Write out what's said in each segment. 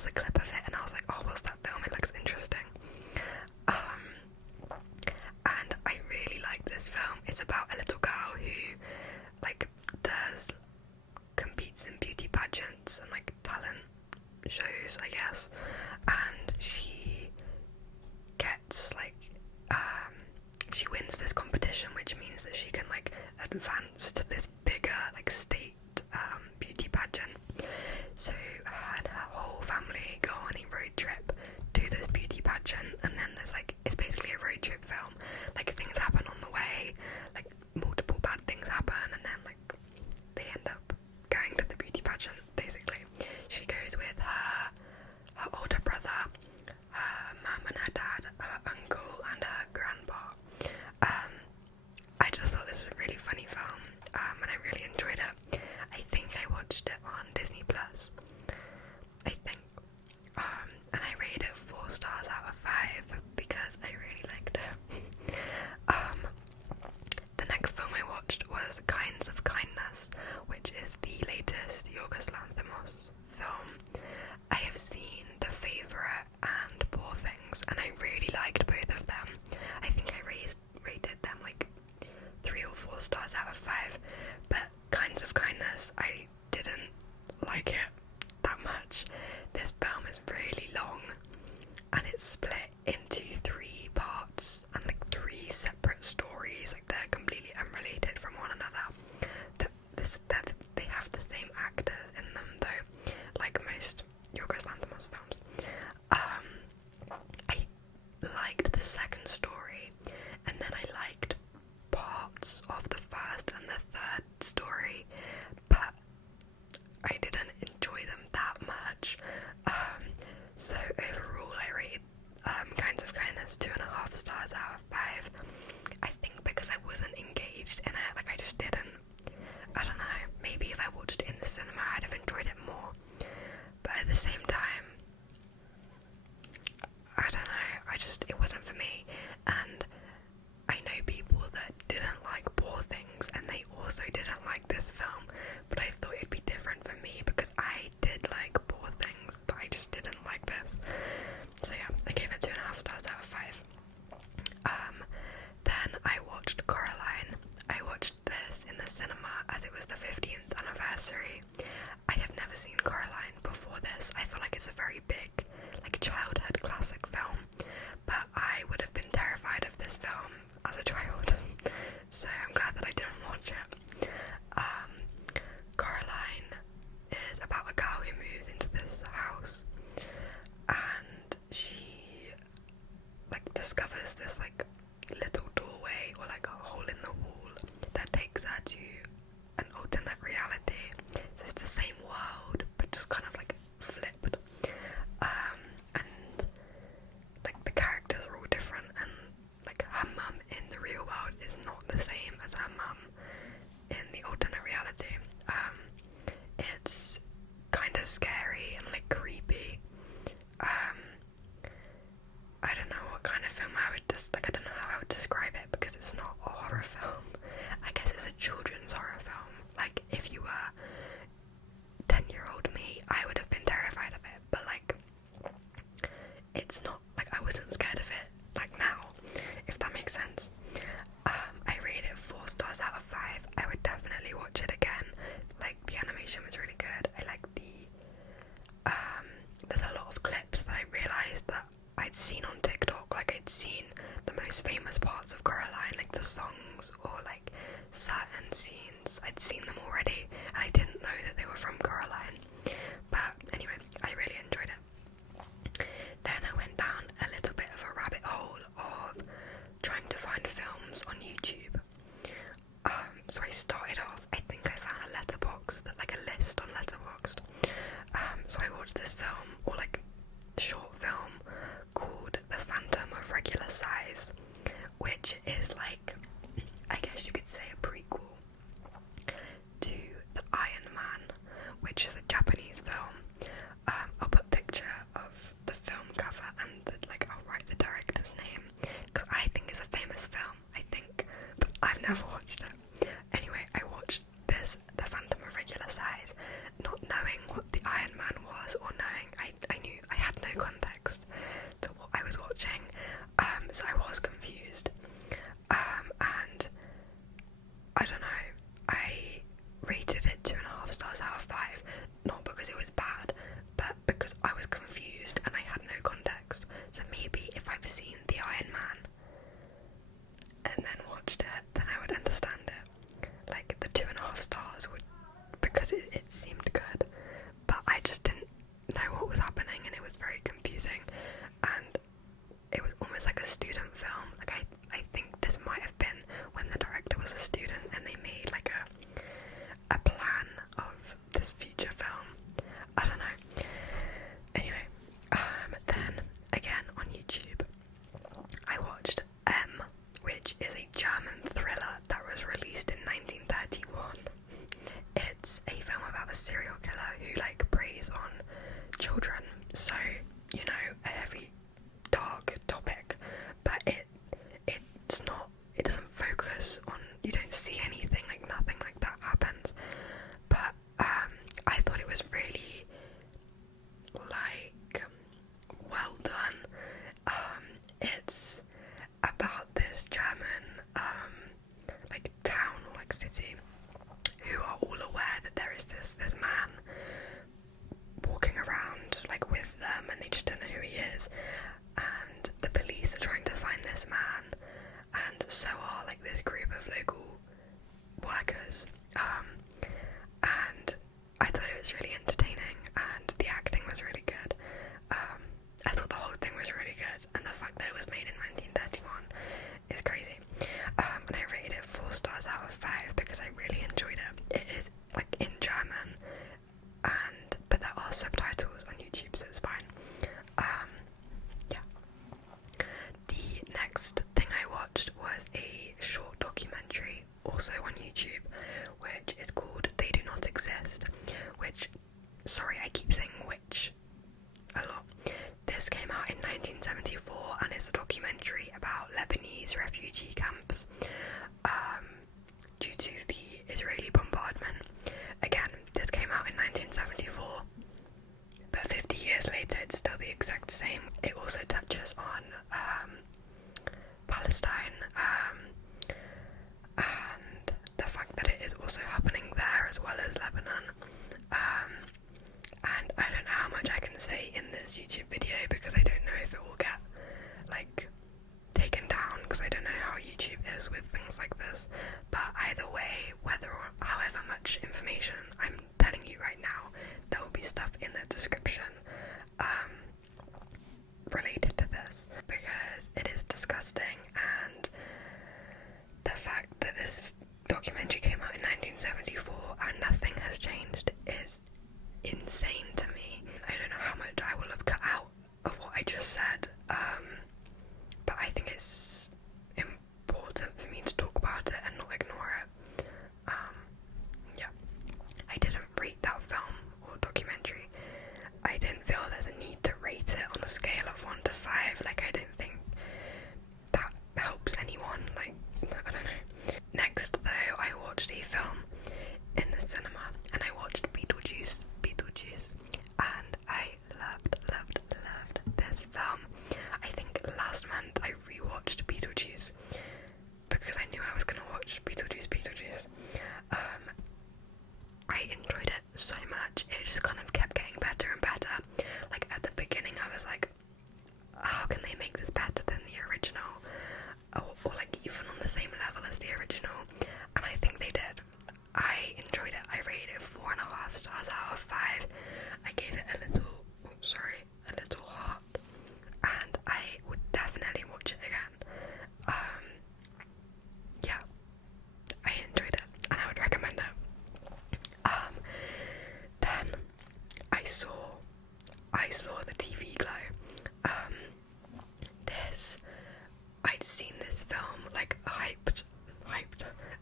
was a clip of it, and I was like, oh, what's that film? It looks interesting. And I really like this film. It's about a little girl who like competes in beauty pageants and like talent shows, I guess, and she gets like she wins this competition, which means that she can like advance to this bigger like state beauty pageant. So her and her whole family go on a road trip to this beauty pageant, and then there's like, it's basically a road trip film. Like things happen on the way, like multiple bad things happen, and then like they end up going to the beauty pageant. Basically, she goes with her older brother, her mum and her dad, her uncle and her grandpa. I just thought this was a really funny film, and I really enjoyed it. I think I watched it on Disney Plus, I think, and I rated it 4 stars out of 5 because I really liked it. The next film I watched was Kinds of Kindness, which is the latest Yorgos Lanthimos film. I have seen The Favourite and Poor Things, and I really liked both of them. I think I rated them like 3 or 4 stars out of 5, but Kinds of Kindness, I didn't like it that much. This film is really long, and it's split into 3 parts and like 3 separate stories. Like they're completely unrelated from one another. They have the same actors in them though, like most Yorgos Lanthimos films. I liked the second story, and then I liked parts of the first and the third story, but I didn't enjoy them that much. So overall I rated Kinds of Kindness 2.5 stars out of 5. I think because I wasn't engaged in it, like I just didn't. I don't know, maybe if I watched it in the cinema I'd have enjoyed it more, but at the same time, I don't know, it wasn't for me. And I know people that didn't like Poor Things, and they also didn't like this film, but I thought it'd be different for me because I did like Poor Things, but I just didn't like this. So yeah, I gave it 2.5 stars out of 5. Then I watched Coraline. I watched this in the cinema as it was the 15th anniversary. I have never seen Coraline before this. I feel like it's a very big, like, childhood classic film, but I would have been terrified of this film as a child, so I'm glad that I didn't watch it. Coraline is about a girl who moves into this house, and she like discovers this like little doorway or like a hole in the wall that takes her to an alternate reality. So it's the same world but just kind of like flipped. And because it was bad, but because I was confused and I had no context. So maybe if I've seen The Iron Man and then watched it, then I would understand it. Like the 2.5 stars would, because it seemed good, but I just didn't know what was happening and it was very confusing, and it was almost like a student film. Like I think this might have been when the director was a student and they made like a plan of this future film. I don't know. Anyway, then again on YouTube, I watched M, which is a German thriller that was released in 1931. It's a film about a serial killer who like preys on children. So, you know, a heavy dark topic, but it's not, it doesn't focus on, you don't see anything, like nothing like that happens, but I thought it was really like well done. It's about this German like town or like city who are all aware that there is this man walking around like with them, and they just don't know who he is, and the police are trying to find this man, and so are like this group of local workers, and I thought it was really entertaining and the acting was really good. I thought the whole thing was really good, and the fact that it was made in 1931 is crazy. And I rated it 4 stars out of 5 because I really enjoyed it. It is like in German, but there are subtitles on YouTube, so it's fine. Yeah. The next thing I watched was a short documentary, also on YouTube, which is called They Do Not Exist, which, sorry, I keep saying which a lot. This came out in 1974 and is a documentary about Lebanese refugee camps due to the Israeli bombardment. Again, this came out in 1974, but 50 years later it's still the exact same. It also touches on Palestine and the fact that it is also happening there as well as Lebanon. And I don't know how much I can say in this YouTube video because I don't know if it will get like taken down, because I don't know how YouTube is with things like this. But either way, whether or however much information I'm telling you right now, there will be stuff in the description related to this, because it is disgusting, and the fact that this documentary came out in 1974 and nothing has changed is insane to me. I don't know how much I will have cut out of what I just said, but I think it's important for me to talk about it and not ignore it. Yeah, I didn't rate that film or documentary. I didn't feel there's a need to rate it on a scale of 1 to 5. Like, I don't think that helps anyone. Like, I don't know. Next, though, I watched a film in the cinema, and I watched Beetlejuice, and I loved this film. I think last month I rewatched Beetlejuice because I knew I was going to watch Beetlejuice. I enjoyed it so much. It just kind of kept getting better and better. Like, at the beginning I was like, how can they make this better than the original, or like even on the same level as the original, and I think they did. I enjoyed it. I rated it 4.5 stars out of 5. I gave it a little heart, and I would definitely watch it again. Yeah, I enjoyed it, and I would recommend it. Then I saw the TV Glow. I'd seen this film like hyped.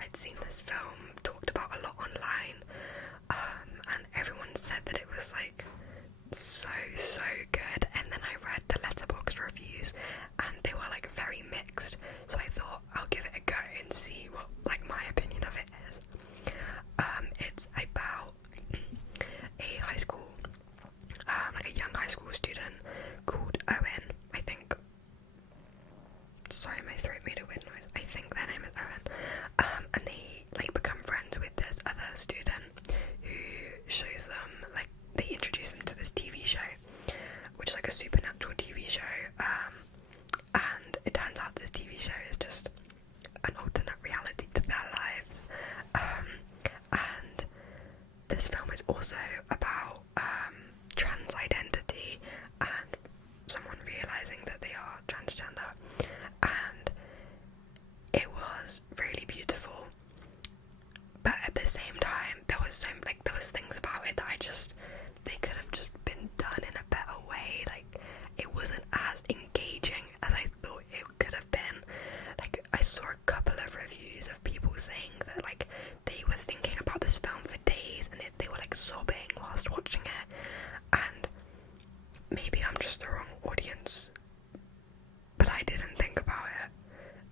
I'd seen this film talked about a lot online, and everyone said that it was like so good, and then I read the Letterboxd reviews and they were like very mixed, so I thought I'll give it a go and see what like my opinion of it is. It's about a high school, like a young high school student called Owen, I think. Sorry, my throat made a weird noise. I think their name is Owen. And they like become friends with this other student who shows them, like, they so like there was things about it that they could have just been done in a better way. Like it wasn't as engaging as I thought it could have been. Like I saw a couple of reviews of people saying that like they were thinking about this film for days and they were like sobbing whilst watching it, and maybe I'm just the wrong audience, but I didn't think about it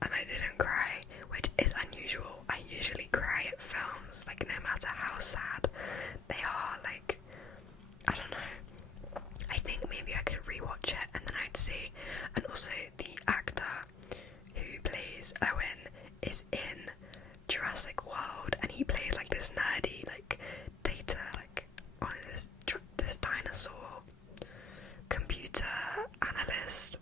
and I didn't cry, which is unusual. I usually cry at films, like no matter how sad they are. Like I don't know, I think maybe I could rewatch it and then I'd see. And also the actor who plays Owen is in Jurassic World, and he plays like this nerdy like data like on this dinosaur computer analyst.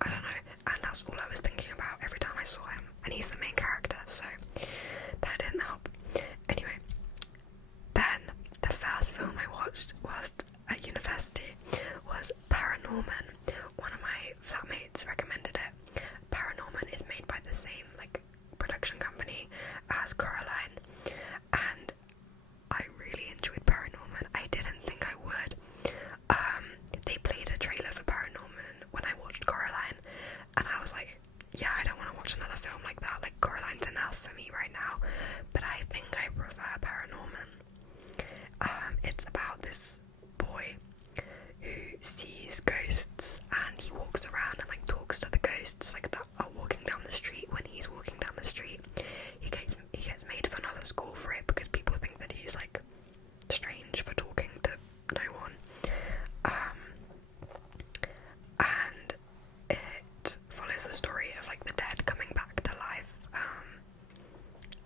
I don't know, and that's all I was thinking about every time I saw him, and he's the main character, so that didn't help. Anyway, then the first film I watched was at university was Paranorman. One of my flatmates recommended it. Paranorman is made by the same like production company as Coraline, and I really enjoyed Paranorman. I didn't think I would. They played a trailer for Paranorman when I watched Coraline, and I was like, yeah, I don't want to watch another film like that. Like Coraline's enough for me right now. But I think I prefer Paranorman. It's about this boy who sees ghosts, and he walks around and like talks to the ghosts like that are walking down the street. When he's walking down the street, he gets made fun of at school for it because people think that he's like strange for talking to no one. And it follows the story of like the dead coming back to life.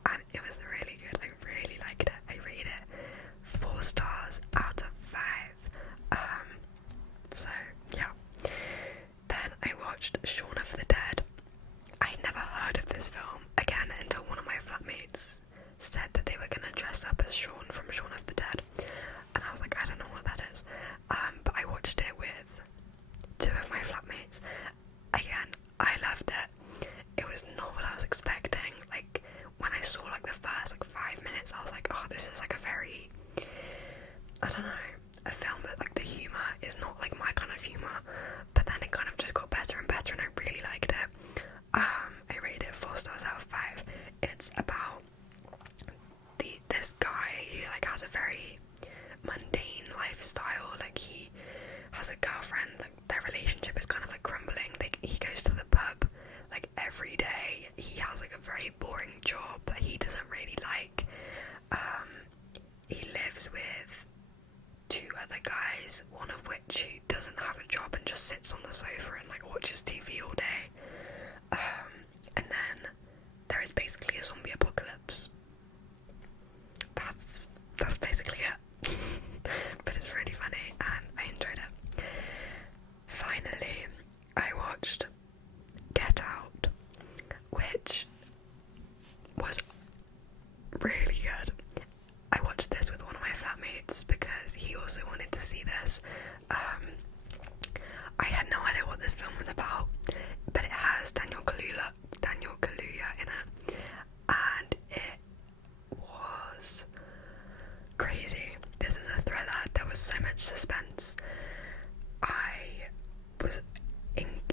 And it was really good. I really liked it. I rated it 4 stars out of 5. So yeah. Then I watched Shaun of the Dead. I'd never heard of this film again until one of my flatmates said that they were gonna dress up as Shaun from Shaun of the Dead, and I was like, I don't know what that is. But I watched it with 2 of my flatmates. Again, I loved it. It was not what I was expecting. Like when I saw like the first like 5 minutes, I was like, oh, this is like a very, I don't know, a film that like the humour is not like my kind of humour, but then it kind of just got better and better and I really liked it. I rated it 4 stars out of 5. It's about this guy who like has a very mundane lifestyle. Like he has a girlfriend, like their relationship is kind of like crumbling. He goes to the pub like every day. He has like a very boring job that he doesn't really like. He lives with 2 other guys, one of which who doesn't have a job and just sits on the sofa and like watches TV all day. And then there is basically a zombie apocalypse. That's basically it. But it's really funny and I enjoyed it. Finally, I watched Get Out, which was really good. I watched this with one of my flatmates because he also wanted to see this. I had no idea what this film was about, but it has Daniel Kaluuya in it, and it was crazy. This is a thriller. There was so much suspense. I was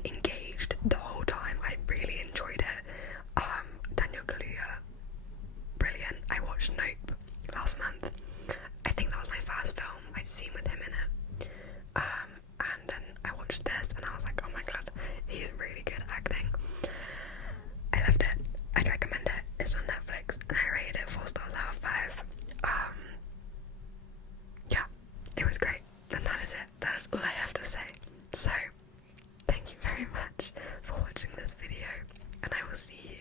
engaged the whole time. I really enjoyed it. Daniel Kaluuya, brilliant. I watched Nope last month. I think that was my first film I'd seen with him in it. And then I watched this and I was like, oh my god, he's really good at acting. I loved it. I'd recommend it. It's on Netflix and I rated it 4 stars out of 5. Yeah, it was great. And that is it. That is all I have to say. So, thank you very much for watching this video and I will see you